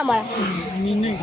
ရမှာ你那个。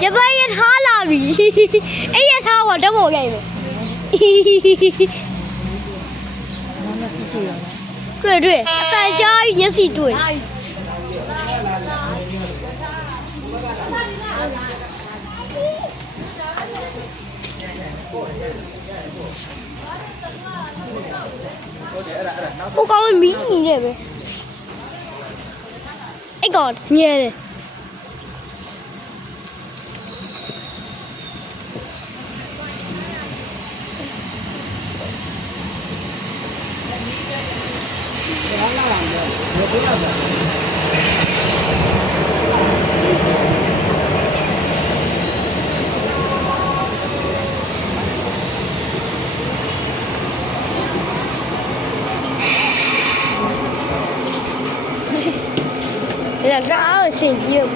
ဂျပန်ရထားလာပြီအဲ့ရထားကဓာတ်ပုံရိုက်မယ်တွေ့အတန်ကြားမျက်စိတွေ့ဟိုကောင်မီးနေတယ်ပဲအဲ့ကောင်ညဲတယ်两个二十一个。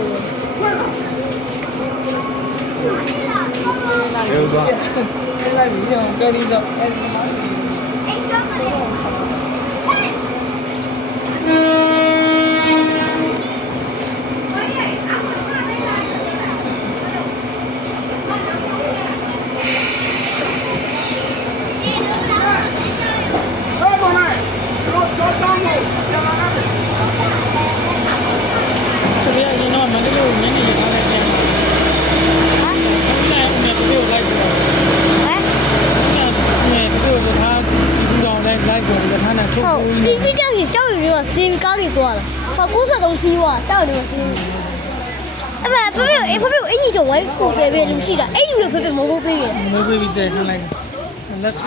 你这样子教育这个心高的多了，我不是东西哇，教育这个心。哎不，旁边有一种我不给别人吃的，哎你们旁边蘑菇飞的。蘑菇飞的，看来，那是。